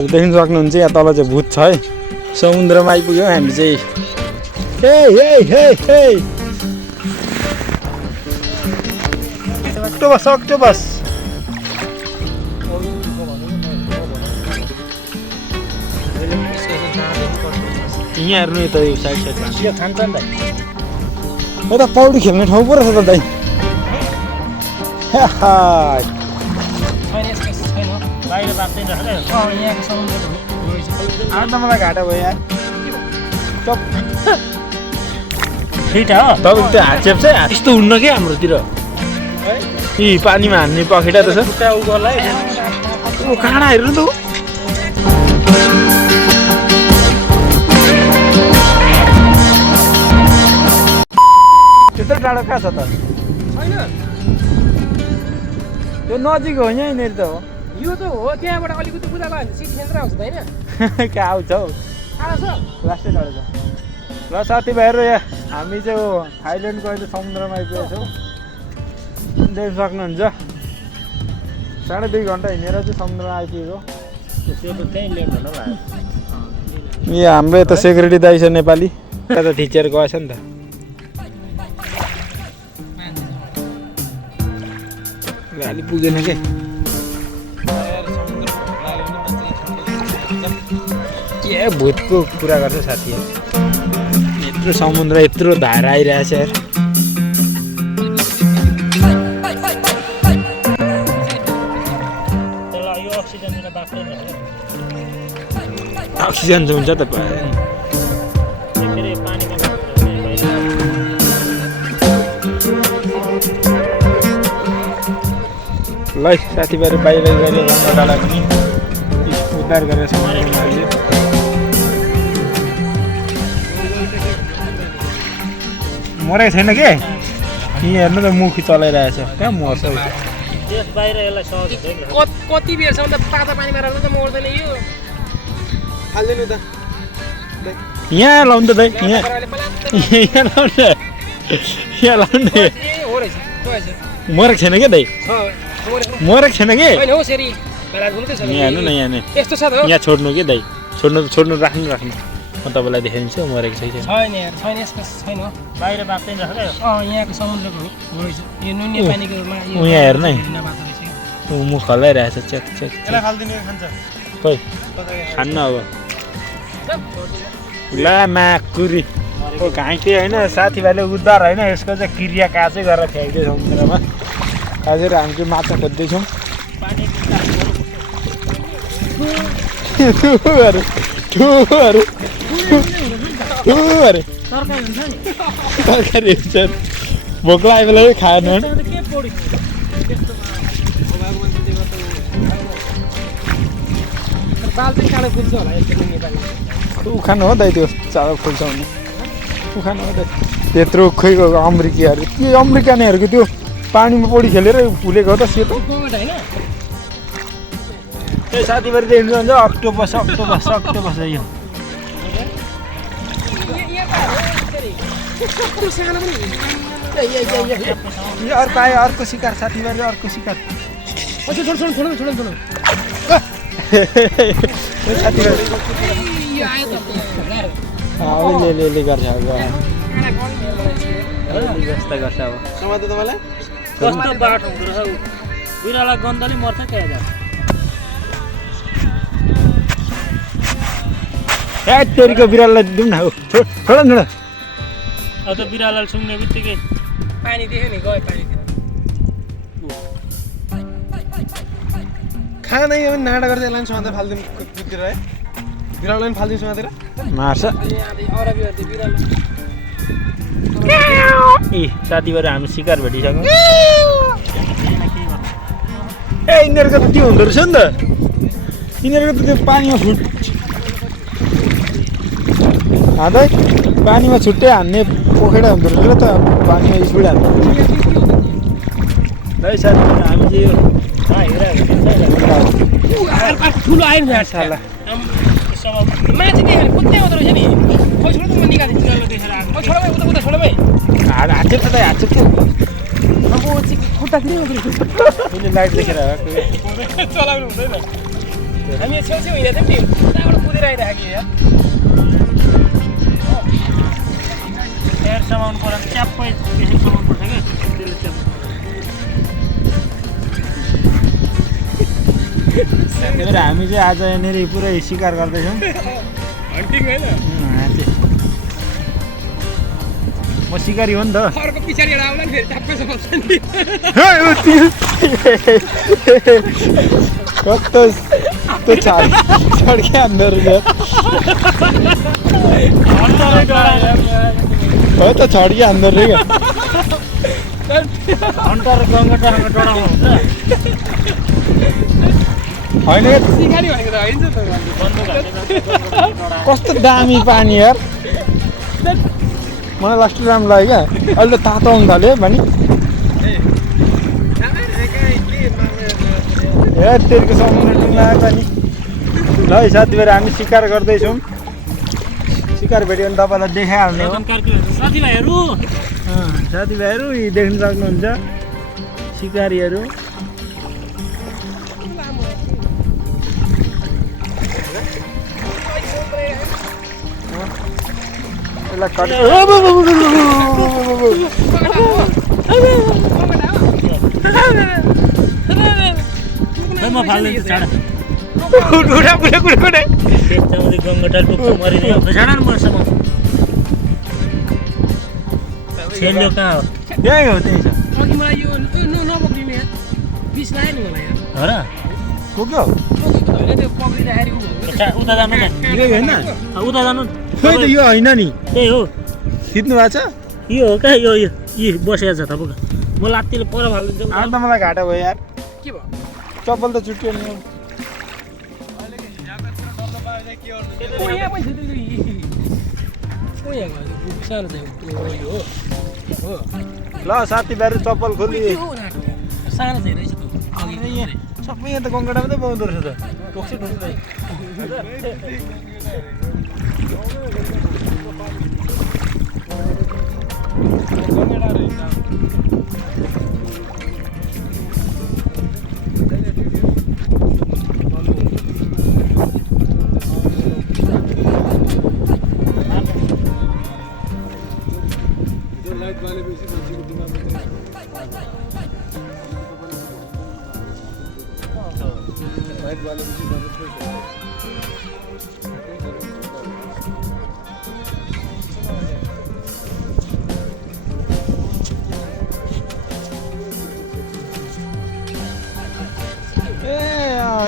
देख्न सक्नुहुन्छ यहाँ तल चाहिँ भूत छ है। समुद्रमा आइपुग्यौँ हामी चाहिँ। हे हे हे हे अक्टोबस अक्टोबस यहाँ हेर्नु त यो साइड साइडमा खान्छ नि त। हो त पौडी खेल्ने ठाउँ पो रहेछ त दाइ। आज त मलाई घाटा भयो यार। तपाईँको त्यो हात चेप चाहिँ यस्तो हुन्न क्या हाम्रोतिर। यी पानीमा हान्ने पखेटा त छ। काँडा हेर्नु त। त्यत्रो टाढो कहाँ छ त? त्यो नजिक हो यहीँनिर त हो। यो त हो त्यहाँबाट अलिकति बुझा भयो भने सिट केन्द्र आउँछ होइन? कहाँ आउँछ हौ? टाढो छ? लास्टै टाढो छ। ल साथीभाइहरू यहाँ हामी चाहिँ थाइल्यान्डको अहिले समुद्रमा आइपुगेको छौँ। देख्न सक्नुहुन्छ 2.5 घन्टा हिँडेर चाहिँ समुद्रमा आइपुगेको। यो हाम्रो यता सेक्युरिटी दाइ छ नेपाली। यता थिचेर गएछ नि त। अलि पुगेन के के भूतको कुरा गर्छ साथी। यत्रो समुद्र यत्रो धारा आइरहेछ यार। अक्सिजन हुन्छ त ल साथीभाइहरू बाहिर गएर गङ्गा डाँडा पनि उद्धार गरेर समुद्रमा हाल्यो। मरेको छैन के यी हेर्नु त मुख चलाइरहेछ। कहाँ मर्छ कति बेरसम्म त ताजा पानीमा राख्नु त मर्दैन यो। हाल्दैन त यहाँ लाउनु त दाइ। यहाँ लाउनु यहाँ लाउनु। मरेको छैन क्या दाइ। मरेको छैन कि यहाँ हेर्नु न। यहाँ यहाँ छोड्नु कि दाइ। छोड्नु राख्नु म तपाईँलाई देखाइदिन्छु मरेको छैन। यहाँको समुद्रको यहाँ हेर्नु है मुख हल्लाइरहेछ। चेक चेक खोइ खान्न अब। ला माकुरी घाइते होइन साथीभाइले उद्धार होइन यसको चाहिँ क्रिया काचै गरेर फ्याँक्दै समुद्रमा। हजुर हामी चाहिँ माछा खोज्दैछौँ। तरकारी हुन्छ भोक लागेको बेला खाएन। उखान हो दाइ त्यो चारो फुल्छ भने उखान हो दाइ। त्यत्रो खोइ अमेरिकीहरू के अमेरिकानेहरूको त्यो पानीमा पौडी खेलेर फुलेको हो त सेतो। त्यही साथीभाइ देख्नु जान्छ अक्टोबस अक्टोबस अक्टोबस यो। अर्को आयो अर्को शिकार साथीभाइले अर्को शिकार। साथीभाइले गर्छ व्यवस्था गर्छ अब। कस्तो बाटो हुँदो रहेछ बिराला गन्धले मर्छ क्या यार। ए तेरीको बिरालोलाई दिउँ न। हो छोड न। अब त बिरालोले सुँग्ने बित्तिकै पानी देख्यो नि गयो पानीतिर। खाँदै हो भने नाडा गर्दै यसलाई समातेर फालिदिउँ भित्र है। बिरालोलाई पनि फालिदिउँ समातेर मार्छ। ए साथीभाइहरू हामी शिकार भेटिसक्यौँ। ए यिनीहरूको त त्यो हुँदो रहेछ नि त। यिनीहरूको त त्यो पानीमा हान्दै पानीमा छुट्टै हान्ने पोखरा हुँदो रहेछ र त पानीमा स्पिड हान्नु। है साथीभाइहरू हामी चाहिँ यो ठुलो आयो नि साला मान्छे देख्यो भने कुद्दै आउँदो रहेछ नि। खोइ छोड्नु म निकालिदिन्छु देखेर आएको। छोडमै उता छोडमै हात त दाइ हात चाहिँ अब खुट्टा किन लाइट देखेर चलाउनु हुँदैन। हामी छेउछेउ हिँडेको थियौँ नि त्यहाँबाट कुदेर आइरहेको यार एयरसम्म पर्यो च्याप्पै त्यसैसम्म पर्छ क्या त्यसले च्याप्प साथीहरु हामी चाहिँ आज यहाँनिर पुरै शिकार गर्दैछौँ हन्टिङ होइन म सिकारी हो नि त अर्को पछाडि एउटा आउला नि फेरि ट्याप्पैसम्म पर्छ नि कस्तो त्यो छड्के हान्दो रहेछ हो त छड्के हान्दो रहेछ हन्टर गङ्गटासँग डराउनु हुन्छ होइन सिकारी भनेको त होइन त कस्तो दामी पानी यार मलाई लास्ट राम्रो लाग्यो क्या अहिले त तातो आउनु थाल्यो भने ए तेर्को समुद्र डुङ्गायो पनि ल है साथीभाइहरू हामी शिकार गर्दैछौँ शिकार भेट्यो भने तपाईँलाई देखाइहाल्ने हो साथीभाइहरू यी देख्न सक्नुहुन्छ शिकारीहरू म फाल्दिन्छु छाड कुडे त्यसमा गङ्गटा टुक्क मरिदियो छाड न मसँग छेल्यो कहाँ हो त्यही हो त्यही छ अघि मलाई यो नपक्रिने यार बिस लाग्यो नि मलाई यार हो र पुग्यो पक्रेको त होइन त्यो पक्रिँदाखेरि उता जानु न यही होइन उता जानु खोइ त यो होइन नि त्यही हो खिच्नु भएको छ यो हो क्या यो बसेको छ तपाईँको म लात्तीले पर फालिदिन्छु आज त मलाई घाटा भयो यार के भयो चप्पल त छुट्यो नि सानो चाहिँ हो ल साथीभाइहरू चप्पल खोली सानो चाहिँ रहेछ सबै यहाँ त गङ्गटा मात्रै पाउँदो रहेछ त टोक्छ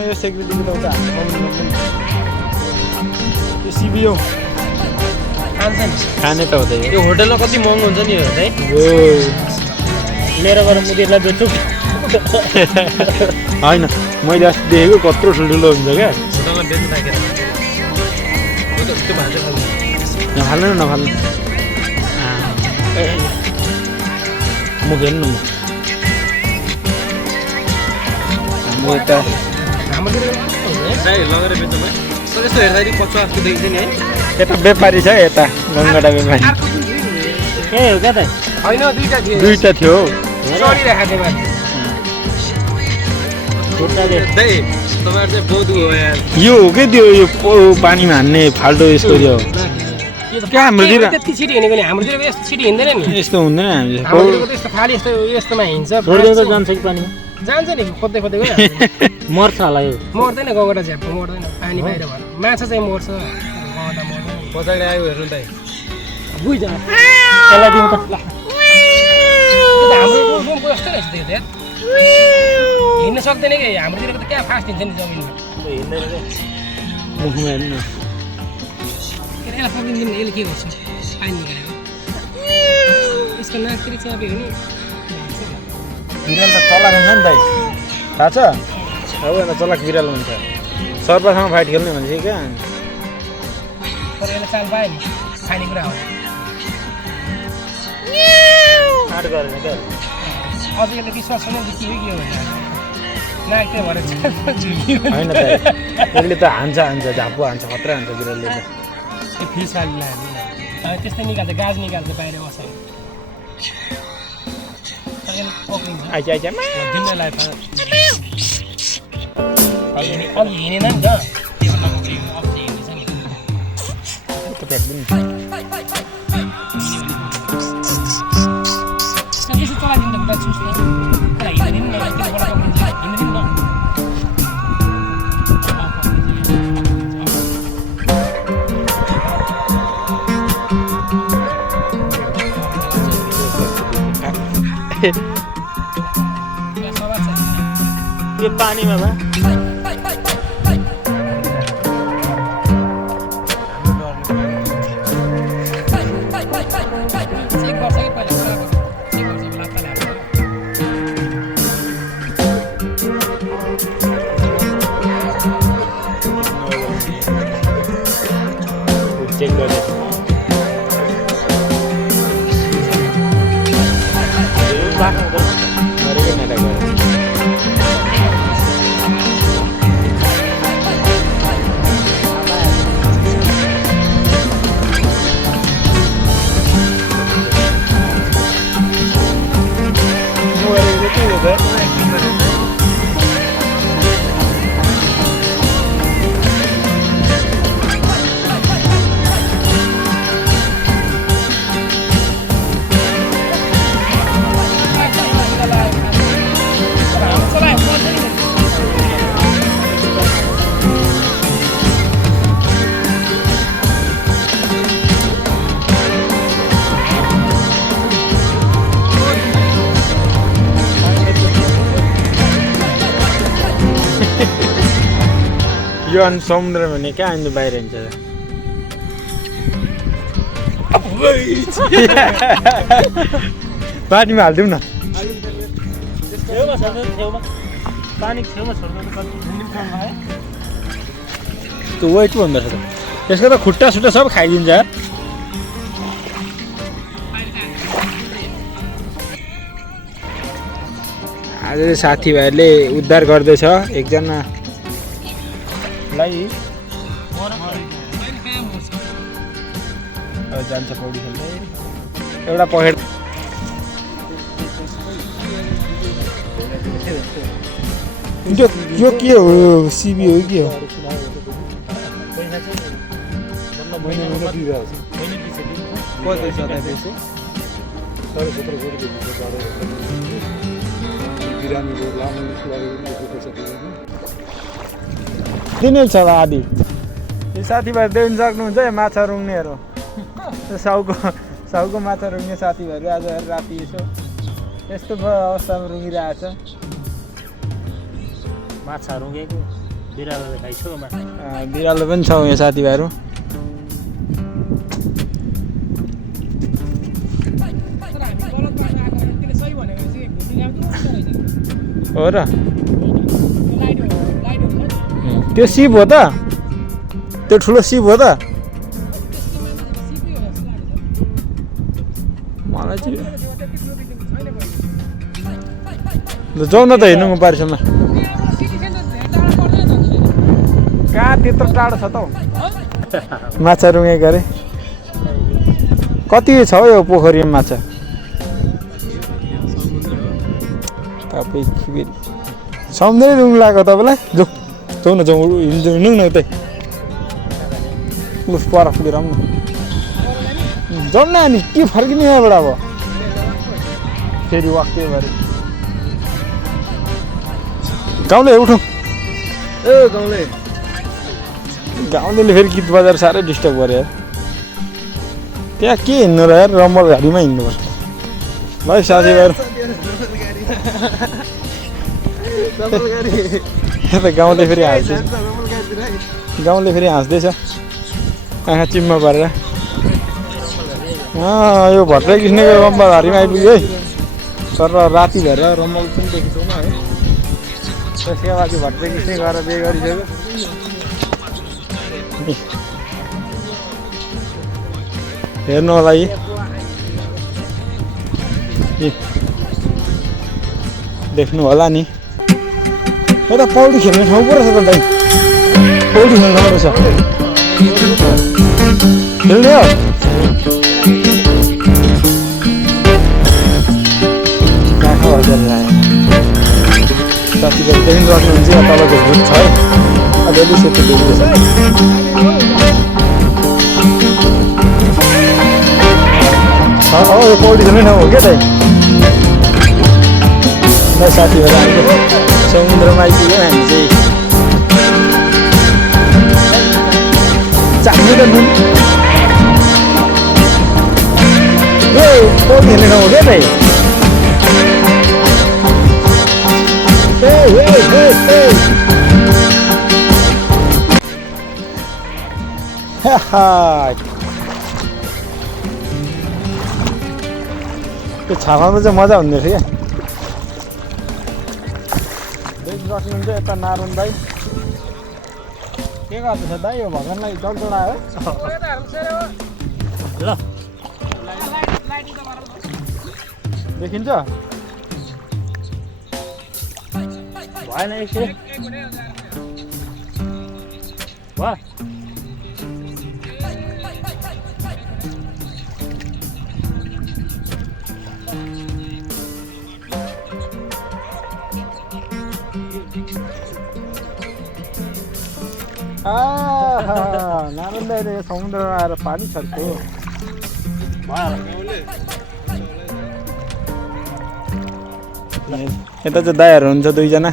यो सेक्युरिटीको त उता यो सिबिओ खाने त हुँदै यो होटलमा कति महँगो हुन्छ नि है हो लिएर गएर मुदिरलाई बेच्छु होइन मैले अस्ति देखेको कत्रो ठुल्ठुलो हुन्छ क्या होटलमा बेच्नु राखेर त्यो भान्जा नफाल्नु नफाल्नु म खेल्नु म यता लगेर बेच्नु भयो तर यस्तो हेर्दाखेरि 50 देखिन्छ नि है यता व्यापारी छ यता गङ्गटा व्यापारी ए हो क्या त होइन दुईटा थियो चढिरहेको थियो माथि खुट्टाले तपाईँहरू चाहिँ बोधु हो यार यो हो कि त्यो यो पानीमा हान्ने फाल्टो यस्तो यो क्या हाम्रोतिर त्यति छिटो हिँडेको नि हाम्रोतिर यस्तो छिटो हिँड्दैन नि यस्तो हुँदैन हाम्रोतिर त्यस्तो खाली यस्तो यस्तोमा हिँड्छ जान्छ कि पानीमा जान्छ नि खोज्दै खोज्दै गयो मर्छ होला यो मर्दैन गङ्गटा झ्याप्पो मर्दैन पानी बाहिर भएर माछा चाहिँ मर्छ गङ्गटा मर्दैन पछाडि आयो हेर्नु त बुझ्छ त्यसलाई दिउँ त ल हाम्रो रुमको जस्तो रहेछ त्यो यार हिँड्न सक्दैन कि हाम्रोतिरको त क्या फास्ट हिँड्छ नि जमिनमा मुखमा हेर्नु यसलाई पक्रिँदैन यसले के गर्छ पानी निकालेको यसको नाकतिर च्याप्यो भने बिराल त चलाक हुन्छ नि दाइ थाहा छ अब अन्त चलाक बिराल हुन्छ सर्पासँग फाइट खेल्ने भनेपछि क्या तर यसले चाल पायो नि खानेकुरा हो आँट गरेन क्या अझ यसले विश्वास छैन कि के हो भने नाक त्यो भएर झुक्यो होइन त यसले त हान्छ झापु हान्छ खतरा हान्छ बिरालले त फिस हाल्नु त्यस्तै निकाल्छ गाज निकाल्छ बाहिर बसेर आइज भिन्नलाई अघि हिँडेन नि त त्योभन्दा अगाडि अफिस हिँड्दैछ नि त्यो फ्याक्दिनु त्यसो चलाइदिनु त खुट्टा छुस् न हिँड्दैन न त्योबाट पक्रिन्छ हिँड्दैन न त्यो पानीमा भए चेक गर्ने यो अनि समुद्र भने कहाँ हामी बाहिर हिँड्छ पानीमा हालिदिउँ न त्यो वेट भन्दा छ त त्यसको त खुट्टा सुट्टा सब खाइदिन्छ आज साथीभाइहरूले उद्धार गर्दैछ एकजनालाई जान्छ पौडी खेल्दै एउटा पखेट यो के हो सिबी हो के हो दिने छ आदि यो साथीभाइ देख्न सक्नुहुन्छ है माछा रुङ्नेहरू साउको माछा रुङ्ने साथीभाइहरू आज राति यसो यस्तो अवस्थामा रुङ्गिरहेछ माछा रुँगेको बिरालो खाइछु बिरालो पनि छ यहाँ साथीभाइहरू हो र त्यो सिप हो त त्यो ठुलो सिप हो त मलाई चाहिँ जाउँ न त हेर्नु पारिसम्म कहाँ त्यत्रो टाढो छ त माछा रुँगेको अरे कति छ हौ यो पोखरीमा माछा तपाईँ समुद्रै रुङ लाग्यो तपाईँलाई जाउँ न हिँड्नु न उतै उस पर पुगेर आउँ न जाउँ न अनि के फर्किने यहाँबाट अब फेरि वाक्कै भएर गाउँले उठौँ ए गाउँले फेरि गीत बजाएर साह्रै डिस्टर्ब गऱ्यो यार त्यहाँ के हिँड्नु र यार रम्बल गाडीमा हिँड्नुपर्छ ल साथीभाइहरू गाउँले फेरि हाँस्दैछ आँखा चिम्मा पारेर यो भट्टराई कृष्णको रम्बल हारीमा आइपुग्यो है तर राति भएर रम्बल पनि देखिँदैन है त्यसका लागि भट्टराई कृष्ण गएर बिहे गरिसक्यो हेर्नु होला यी देख्नु होला नि यता पौडी खेल्ने ठाउँ पो रहेछ त दाइ पौडी खेल्नु रहेछ खेल्ने हो साथीभाइ देख्नु सक्नुहुन्छ तलको भुट छ है अलिअलि सेतो देख्दैछ यो पौडी खेल्ने ठाउँ हो क्या दाइ ल साथीहरू हामीले समुद्रमा आइपुग्यो हामी चाहिँ चाख्नु त नुन यो पौडी खेल्ने ठाउँ हो क्या दाइ त्यो छापामा चाहिँ मजा हुने रहेछ क्या बस्नुहुन्छ यता नारायण दाई के गर्दैछ दाई यो भगवान्लाई जल चढायो ल देखिन्छ भएन एकछिन भयो नारायण दाइले समुद्रमा आएर पानी छर्को यता चाहिँ दाइहरू हुन्छ दुईजना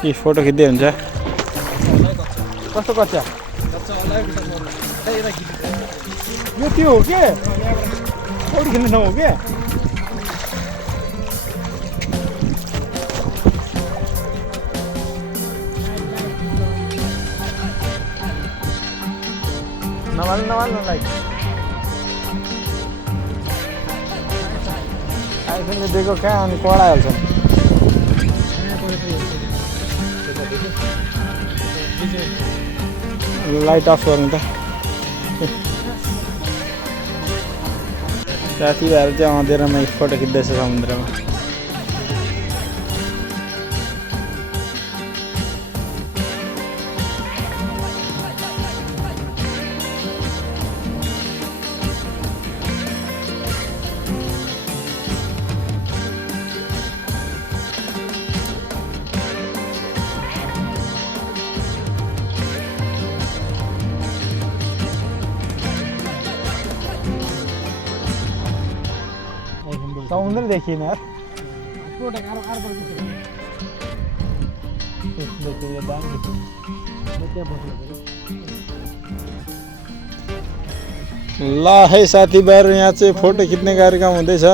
कि फोटो खिच्दै हुन्छ कस्तो कच्चा यो त्यो हो के पौडी खेल्ने ठाउँ हो क्या नमाल्नुलाई आइफोनले दिएको कहाँ अनि पढाइहाल्छ लाइट अफ गर्नु त साथीभाइहरू चाहिँ अँधेरोमा फोटो खिच्दैछ समुद्रमा समुद्र देखिन यार ल है साथीभाइहरू यहाँ चाहिँ फोटो खिच्ने कार्यक्रम हुँदैछ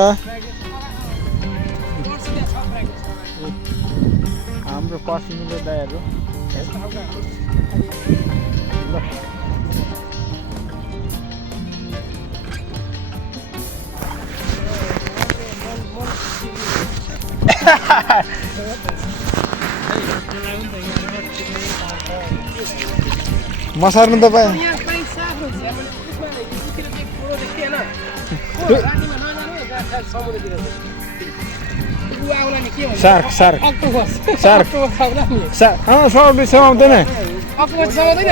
हाम्रो पश्चिमी दाइहरू मसार्नु तपाईँ सार्क सार्क सार्क समाउँदैन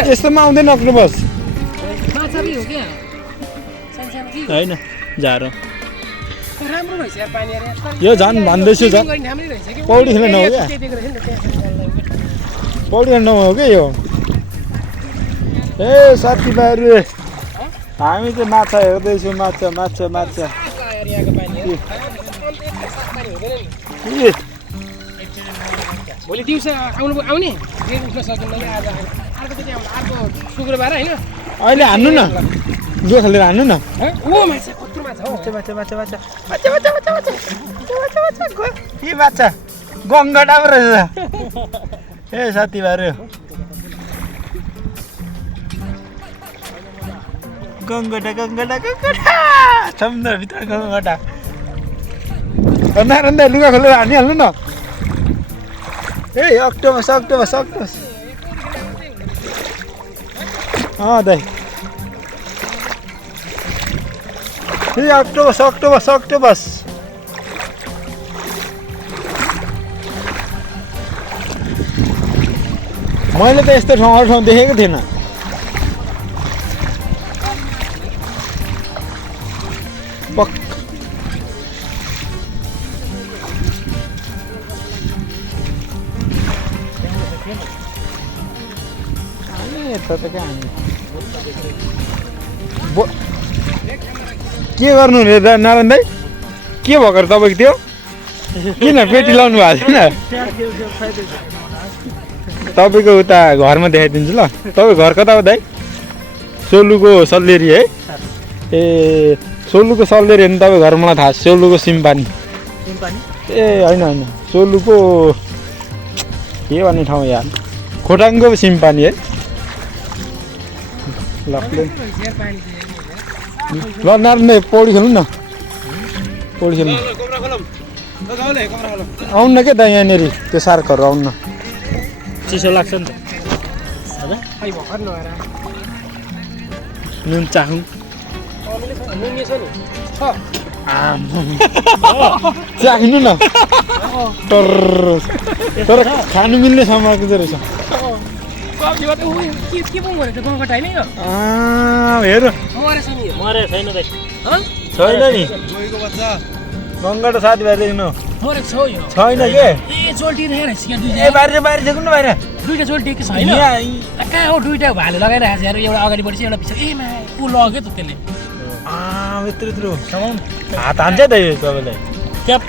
यस्तोमा आउँदैन अक्टोपस होइन झारो यो झन् भन्दैछु झन् पौडी खेल्ने ठाउँ हो क्या पौडी खेल्ने ठाउँ हो क्या यो ए साथीभाइहरू हामी चाहिँ माछा हेर्दैछौँ माछा माछा माछा भोलि दिउँसो आउने उठ्न सकिँदैन आज अर्को शुक्रबार होइन अहिले हान्नु न जो खेलेर हान्नु न ओ माछा कत्रो माछा हो माछा माछा माछा के माछा गङ्गटा पो रहेछ ए साथीभाइहरू गङ्गटा गङ्गटा गङ्गटा समुद्रभित्र गङ्गटा नारायण दाइ लुगा खोलेर हानिहाल्नु न ए अक्टोबस अक्टोबस अक्टोबस दाइ ए अक्टोबस अक्टोबस अक्टोबस मैले त यस्तो ठाउँ अरू ठाउँ देखेको थिएन यता त कहाँ के गर्नु रे नारायण दाइ के भएको तपाईँको त्यो किन पेटी लाउनु भएको छैन तपाईँको उता घरमा देखाइदिन्छु ल तपाईँ घर कता हो दाइ सोलुको सल्लेरी है ए सोलुको सल्लेरी हो नि तपाईँ घर मलाई थाहा सोलुको सिमपानी ए होइन होइन सोलुको के भन्ने ठाउँ यार खोटाङको सिमपानी है ल नारायण दाइ पौडी खेल्नु न पौडी खेल्नु आउनु न क्या त यहाँनिर त्यो सार्कहरू आउनु न चिसो लाग्छ नि त नुन चाहु चाख्नु न तर खानु मिल्ने समाएको रहेछ हेर छैन नि गङ्गा त साथीभाइ देख्नु छैन के ए बाहिर बाहिर देख्नु न बाहिर दुईटा चोल्टी के छैन कहाँ हो दुईटा भाले लगाइरहेको छ एउटा अगाडि बढी एउटा पछि ए मा ऊ लग्यो त त्यसले यत्रो यत्रो हात हान्छ त यो तपाईँलाई क्याप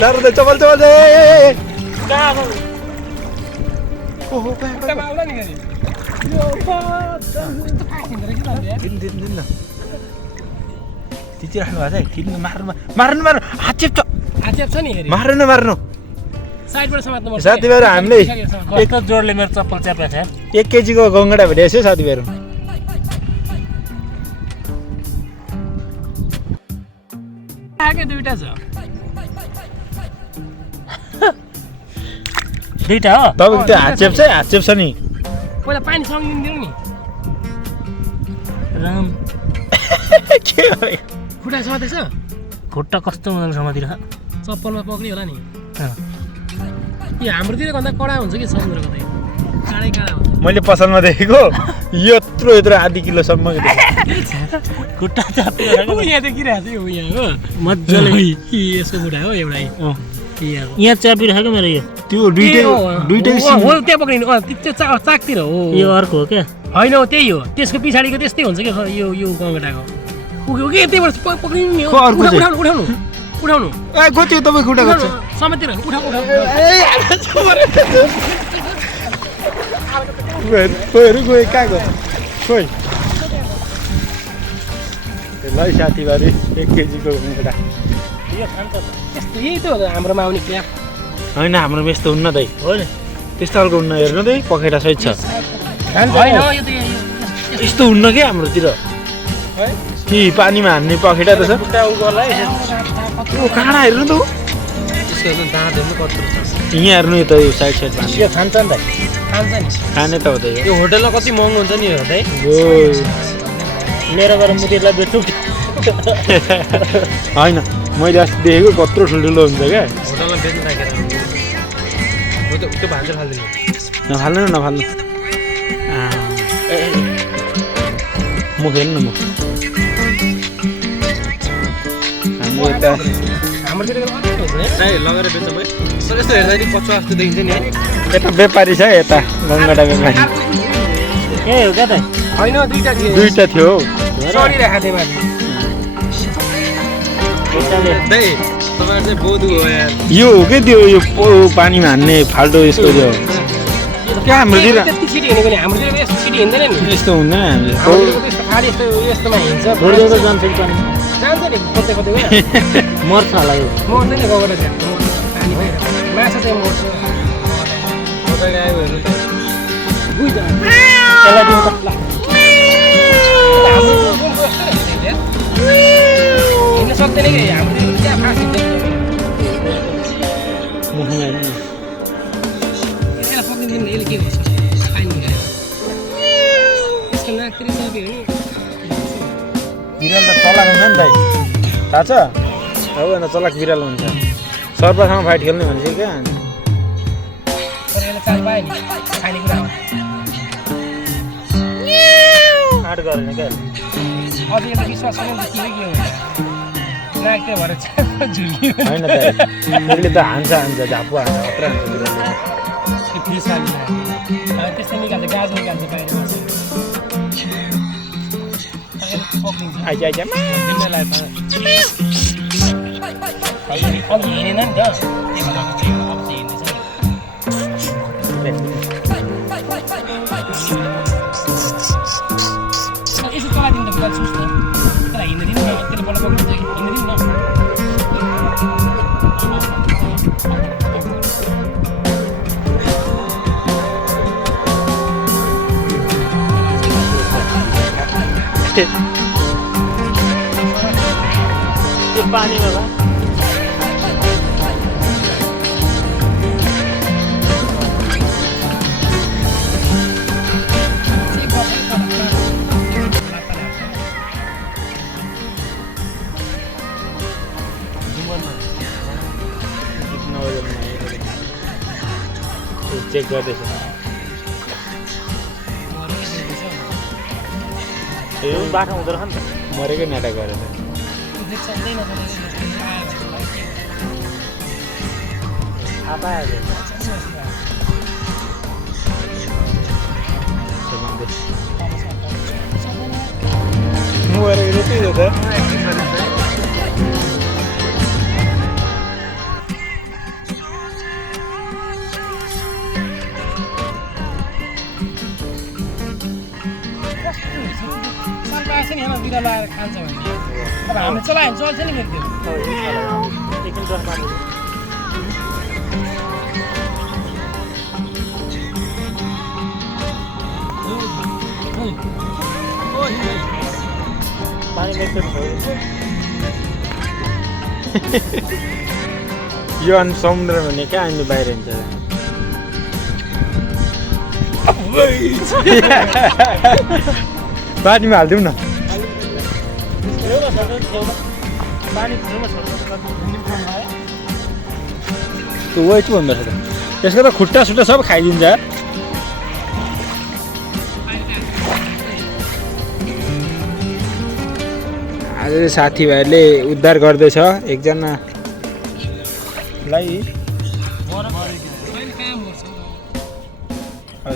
चपल चपल तिची राख्नु भएको छ किन्नु मार्नु मार्नु मार्नु हात चेप्छ छ नि मार्नु न मार्नु साइडबाट समात्नु पर्छ साथीभाइहरू हामीले एक जोडले मेरो चप्पल च्यापेको छ 1 केजीको गङ्गडा भेटेको छ साथीभाइहरू आगे दुईटा छ दुईटा हो तपाईँको त्यो हात चेप्छ नि पहिला पानी सँगिदिनु नि राम के खुट्टा समातेछ खुट्टा कस्तो मजाले समातिरह चप्पलमा पक्रियो होला नि यो हाम्रोतिर भन्दा कडा हुन्छ कि समुद्रको त काँडै काँडा हुन्छ मैले पसलमा देखेको यत्रो यत्रो आधी किलोसम्म खुट्टा चापिरहेको यहाँ देखिरहेको छ यो यहाँ हो मजाले यसको खुट्टा हो एउटा यहाँ चापिरहेको मेरो यो त्यो दुईटै हो त्यहाँ पक्रिनु त्यो चाकतिर हो यो अर्को हो क्या होइन हो त्यही हो त्यसको पछाडिको त्यस्तै हुन्छ क्या यो गङ्गटाको उयो के त्यहीबाट पक्रिनु नि उठाउनु उठाउनु ए गोच्यो तपाईँ खुट्टा गोच्छ समातिर उठाउनु गयो कहाँ गयो खोइ ल साथीभाइ 1 केजीको गङ्गडा यही त हो हाम्रोमा आउने क्या होइन हाम्रोमा यस्तो हुन्न दाइ होइन त्यस्तो खालको हुन्न हेर्नु त पखेटा सहित छ यस्तो हुन्न क्या हाम्रोतिर कि पानीमा हान्ने पखेटा त छ काँडा हेर्नु त यहाँ हेर्नु त यो साइड साइडमा खान्छ नि त खान्छ नि खाने त हो त यो होटलमा कति महँगो हुन्छ नि है लिएर गएर मुतीलाई बेच्छु होइन मैले अस्ति देखेको कत्रो ठुल्ठुलो हुन्छ क्या होटलमा बेच्नु राखेर त्यो भान्जा फाल्दैन नफाल्नु नफाल्नु म खेल्नु म हाम्रो यता लगेर बेच्छ भाइ सर यस्तो हेर्दा नि पछुवा जस्तो देखिन्छ नि है यता व्यापारी छ यता गङ्गडा व्यापारी ए हो क्या त होइन दुईटा थियो चढिरहेको थिएँ माथि यो हो कि त्यो यो पानीमा हान्ने फाल्टो यस्तो त्यो क्या हाम्रोतिर त्यति छिटो हिँडेको नि हाम्रोतिर यस्तो छिटो हिँड्दैन नि यस्तो हुँदैन खाली यस्तोमा हिँड्छ जान्छ नि खोज्दै खोज्दै मर्छ होला यो मर्दैन गएर माछा चाहिँ मर्छ हिँड्न सक्दैन कि हाम्रो त्यहाँ फाँस हिँड्दैन यसलाई पक्रिदिनु यसले के गर्छ पानी खाएर यसको नाकतिर सब्यो भने बिराल त चलाक हुन्छ नि दाइ थाहा छ अब अन्त चलाक बिराल हुन्छ सर्पसँग फाइट खेल्ने भनेपछि क्या तर यसले चाल पायो नि खानेकुरा हो आँट गरेन क्या अझै त विश्वास गर्नु के हो नाक त्यो भएर झुल्कियो होइन त यसले त हान्छ झापु हान्छ खतरा हान्छ बिरालले त्यस्तै निकाल्छ गाज निकाल्छ बाहिर माछा आइज आइज अघि हिँडेन नि त त्यही भएर अब चाहिँ हिँड्दैछ नि यसो चलाइदिनु त बुढा सुस् न त्यसलाई हिँड्नु दिनु न त्यसले बल्ल पक्रिन्छ हिँड्नु दिनु न त्यो पानीमा बा चेक गर्दैछ बाटो हुँदो रहेछ नि त मरेकै नाटक गरेर मरेको त्यही हो त लगाएर खान्छ भने अब हामीले चलायो भने चल्छ नि फेरि त्यो यो अनि समुद्र भने क्या हामी बाहिर हिँड्छ पानीमा हालिदिउँ न त्यो वेट भन्दा छ त त्यसको त खुट्टा सुट्टा सब खाइदिन्छ आज साथीभाइहरूले उद्धार गर्दैछ एकजनालाई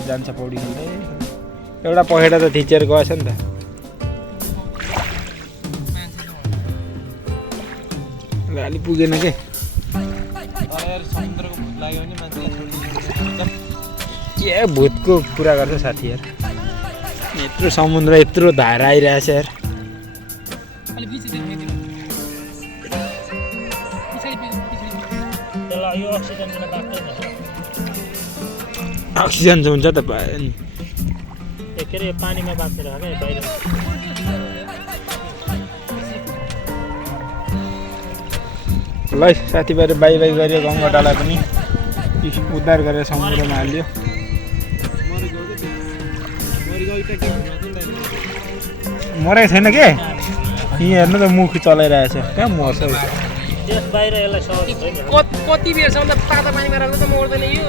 जान्छ पौडी खेल्दै एउटा पखेटा त थिचेर गएछ नि त अलि पुगेन के के भूतको कुरा गर्छ साथी यार यत्रो समुद्र यत्रो धारा आइरहेछ यार अक्सिजन हुन्छ त नि के अरे पानीमा बाँचेर क्या बाहिर ल साथीभाइले बाई बाई गऱ्यो गङ्गटालाई पनि उद्धार गरेर समुद्रमा हाल्यो मरेको छैन के यी हेर्नु त मुख चलाइरहेछ कहाँ मर्छ बाहिर कति बेरसम्म त तातो पानीमा राख्दा त मर्दैन यो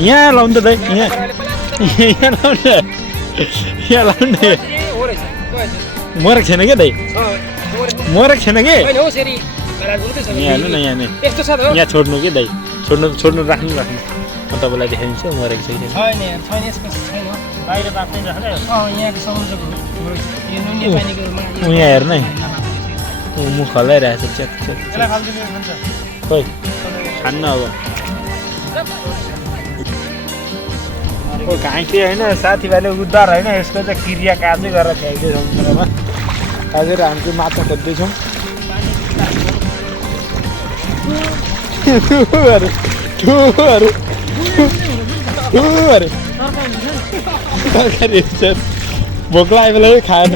यहाँ लाउनु त दाइ यहाँ लाउनु मरेको छैन क्या दाइ मरेको छैन कि यहाँ हेर्नु न यहाँ यहाँ छोड्नु कि दाइ छोड्नु राख्नु म तपाईँलाई देखाइदिन्छु मरेको छैन यहाँ हेर्नु है मुख हल्लाइरहेछ च्याक खोइ खान्न अब घाइते होइन साथीभाइले उद्धार होइन यसको चाहिँ क्रिया काजै गरेर फ्याइदियो समुद्रमा आज हामी चाहिँ माछा खोज्दैछौँ तरकारी भोक लाग्यो बेला खाएन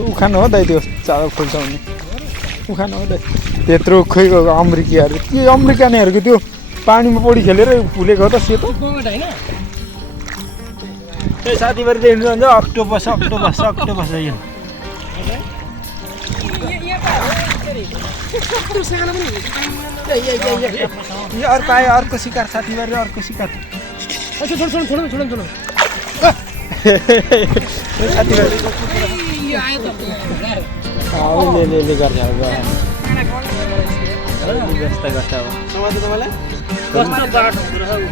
उखान हो दाइ त्यो चारो फुल्छ भने उखान हो दाइ त्यत्रो खोइ अमेरिकीहरू के अमेरिकानेहरूको त्यो पानीमा पौडी खेलेर फुलेको हो त सेतो त्यही साथीभाइ देख्नुहुन्छ अक्टोपस यो अर्को आयो अर्को शिकार साथीभाइ अर्को शिकार साथीभाइ ले गर्छ अब व्यवस्था गर्छ अब समाज तपाईँलाई कस्तो बाटो रहेछ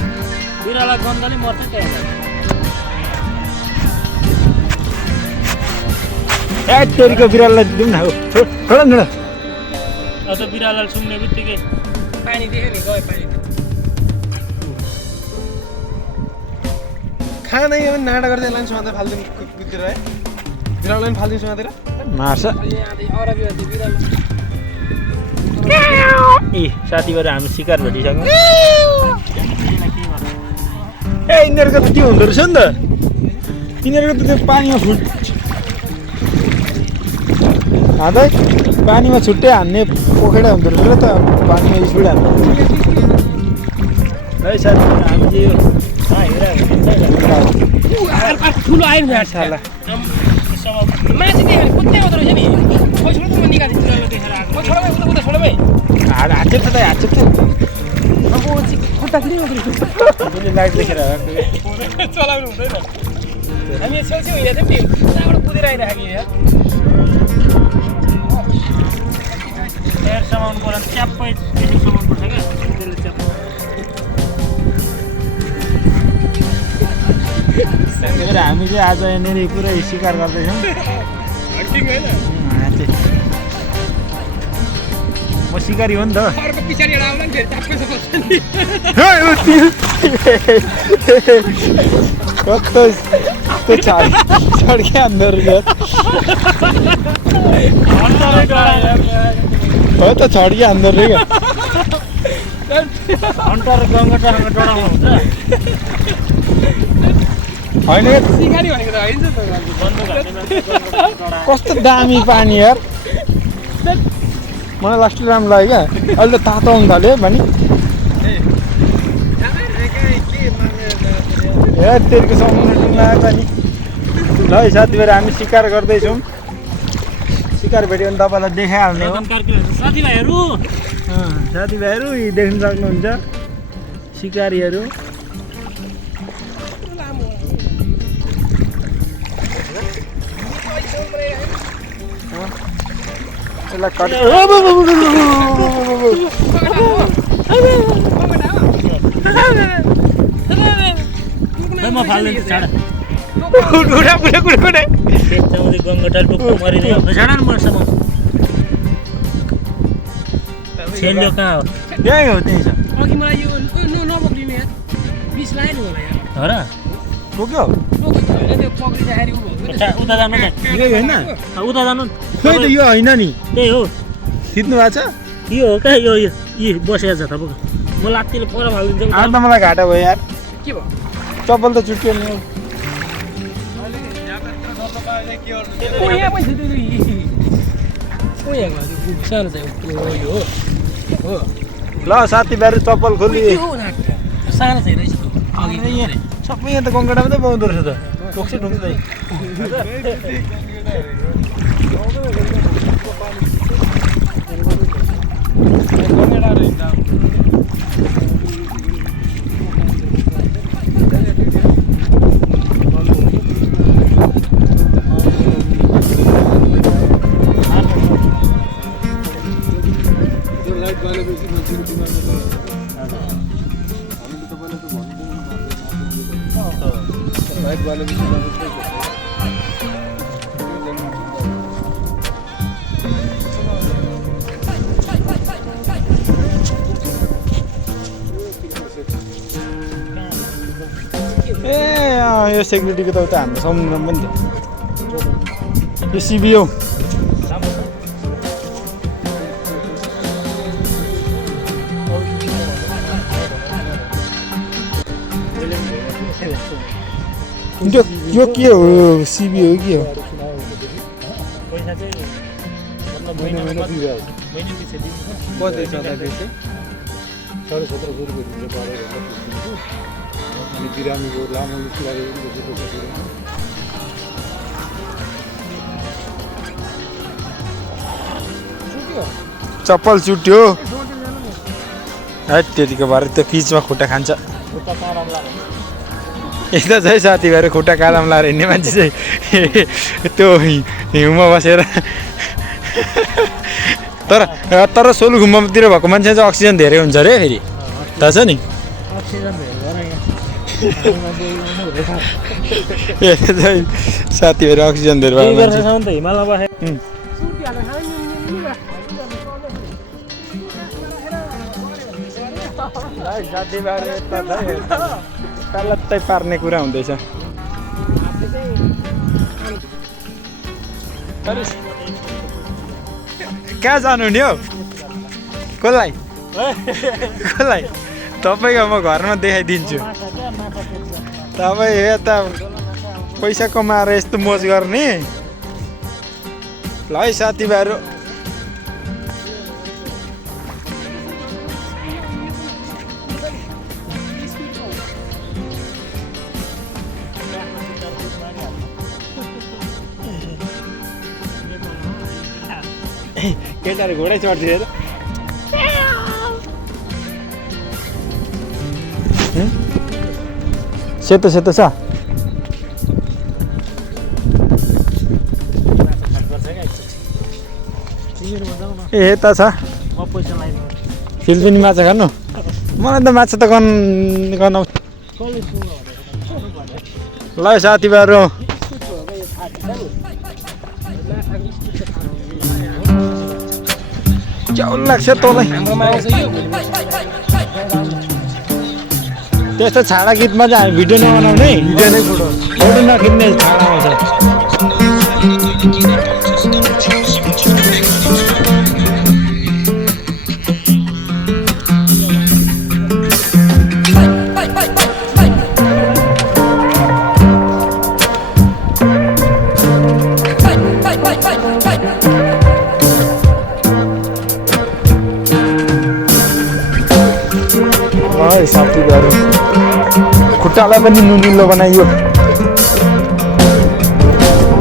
बिराला गन्धले मर्छ त्यहाँ ए तेरीको बिरालोलाई दिउँ न छोड न अझ बिरालाले सुँग्ने बित्तिकै पानी देख्यो नि गयो पानी खाँदै हो भने नाटक गर्दै लाइन समातेर फालिदिनु कुतिर है बिरालोलाई पनि फालिदिनु समातेर मार्छ ए साथीभाइहरू हामी शिकार भेटिसक्यौँ ए यिनीहरूको त त्यो हुँदो रहेछ नि त यिनीहरूको त त्यो पानीमा पानीमा छुट्टै हान्ने पोखरा हुँदो रहेछ र त पानीमा स्पिड हान्ने है साथीभाइहरू हामी चाहिँ ठुलो आयो नि साला मान्छे त्यही कुद्दै आउँदो रहेछ नि छोड्दै म निकाल्छु बिरालो देखेर आएको उता छोड भाइ हात हात अब खुट्टा किन आउँदो रहेछ लाइट देखेर चलाउनु हुँदैन हामी छेउछेउ हिँडेको थियौँ नि त्यहाँबाट कुदेर आइरहेको यहाँ एयरसम्म बोला च्याप्पै त्यसैसम्म पर्छ क्या त्यसले च्याप्प हामी चाहिँ आज यहाँनिर पुरै शिकार गर्दैछौँ म सिकारी हो नि त कस्तो छड्के हान्दो रहेछ हो त छड्के हान्दो रहेछ हन्टर गङ्गटासँग डराउनु हुन्छ होइन कस्तो दामी पानी यार मलाई लास्ट राम्रो लाग्यो क्या अहिले त तातो आउनु थाल्यो भने ए तेरीको समुद्र डुङ्गाएर पनि ल है साथीभाइहरू हामी शिकार गर्दैछौँ शिकार भेट्यो भने तपाईँलाई देखाइहाल्ने हो साथीभाइहरू यी देख्न सक्नुहुन्छ शिकारीहरू म फाल्दैन छाडा गङ्गटा टुक्रो मरिदियो छाडा न मर्छमा छेल्यो कहाँ हो यही हो त्यही छ अघि मलाई यो नपक्रिने यार बिस लाग्यो नि मलाई यार हो र टोक्यो त्यो पक्रिँदाखेरि उता जानु न यही होइन उता जानु खोइ त यो होइन नि त्यही हो थिच्नु भएको छ यो हो क्या यो बसेको छ तपाईँको म लात्तीले पर फालिदिन्छु आज त मलाई घाटा भयो यार के भयो चप्पल त चुट्यो नि सानो चाहिँ यो हो ल साथीभाइहरू चप्पल खोली सानो चाहिँ रहेछ सबै यहाँ त गङ्गटामा त पाउँदो रहेछ त टोक्छ ठुक्दै यो सेक्युरिटीको त उता हाम्रो समुद्रमा पनि त यो सिबिओ यो के हो सिबिओ हो के हो कति छ त त्यसै 1750 रुपियाँ दिन्छ 12 अनि बिरामीको लामो लिस्ट चप्पल चुट्यो है त्यतिको भएर त्यो पिचमा खुट्टा खान्छ यस्तो चाहिँ साथीभाइहरू खुट्टा कादाम लाएर हिँड्ने मान्छे चाहिँ त्यो हिउँमा बसेर तर सोलु गुम्बातिर भएको मान्छे चाहिँ अक्सिजन धेरै हुन्छ अरे फेरि थाहा छ नि साथीभाइहरू अक्सिजन धेरै लत्तै पार्ने कुरा हुँदैछ कहाँ जानु नि हौ कसलाई तपाईँको म घरमा देखाइदिन्छु तपाईँ यता पैसा कमाएर यस्तो मोज गर्ने ल है साथीभाइहरू केटाहरू घोडै चढ्थ्यो सेतो सेतो छ ए यता छ फिलिपिनी माछा खानु मलाई त माछा त गर्न ल साथीभाइहरू च्याउ लाग्छ तँलाई त्यस्तो छाडा गीतमा चाहिँ हामी भिडियो नबनाउने भिडियो नै फोटो नखिच्ने छाडा आउँछ साथीभाइहरू खुट्टालाई पनि नुनिलो बनाइयो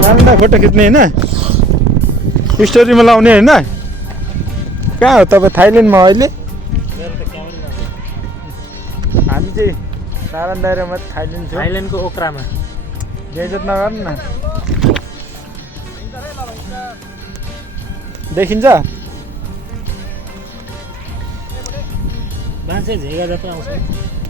राम्रा फोटो खिच्ने होइन स्टोरीमा लाउने होइन कहाँ हो तपाईँ थाइल्यान्डमा अहिले हामी चाहिँ नारायण दाइरामा थाइल्यान्ड छ थाइल्यान्डको ओक्रामा बेइज्जत नगर्नु न देखिन्छ मान्छे झेगा जति आउँछ